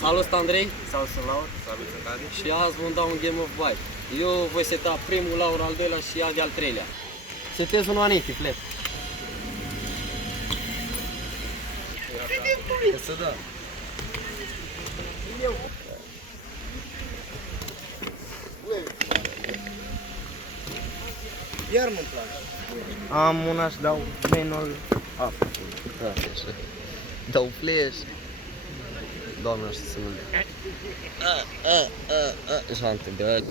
Salut, Andrei. Salut, sunt Laur. Salut, sunt Adi. Și azi vom da un Game of Bike. Eu voi seta primul, Laur al doilea și Adi al treilea. Setez un aniti, flet. Să da. Iar nu-mi place. Am una și dau menul up. Da, așa. Dau flash. Doamne, știu să nu le... Jante de alea.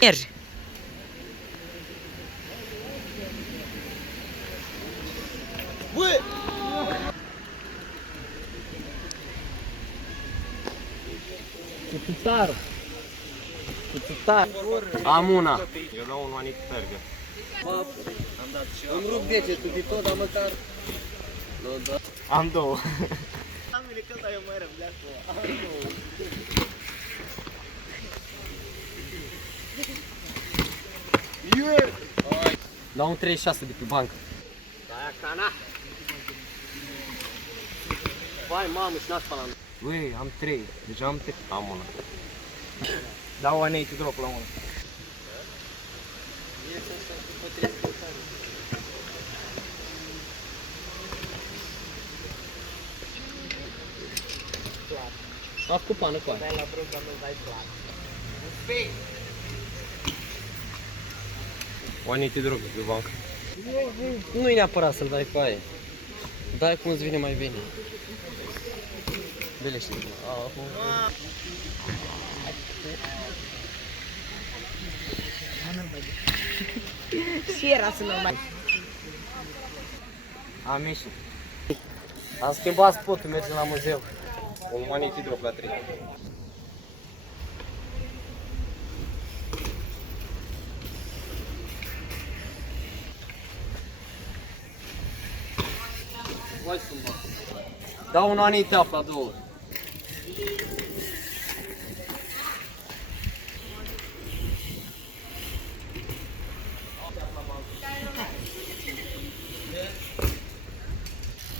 Mergi. Băi! Cututarul. Am una. Eu dau un anit pergă. Am dat și eu. Îmi rup degetul de tot, dar măcar... Nu, da. Am două. Am mine că eu mai rău, acolo. Dau un 36 de pe bancă. Aia cana. Vai, mamă, și n-aș la mine. Băi, am trei. Deja am trei. Am una. Dau aneti drop la una. Fac cu pană cu aia. Dai la brânca, nu dai clar. O aneti drop pe bancă. Nu-i neapărat să-l dai cu aia. Dai cum îți vine mai bine. Belește. Și era să nu mai... Am ieșit. Am schimbat spotul, mergem la muzeu. Un aneti drop la 3. Dau un anit up la 2.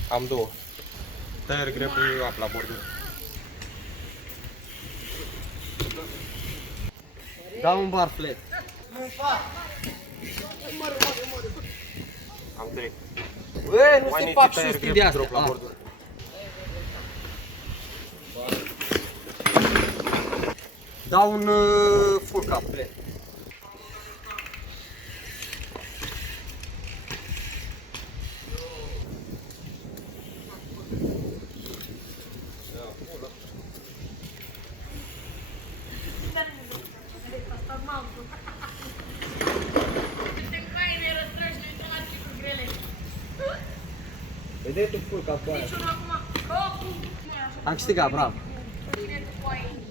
Am două. Tăieri greu pe up la bordură. Dau un bar flat. Am trei. Băi, nu O se aneti fac tăieri șustii greu de pe drop astea. la bordură. Dau un full cap flat. Vedeți tu full cap cu aia. Am câștigat, bravo.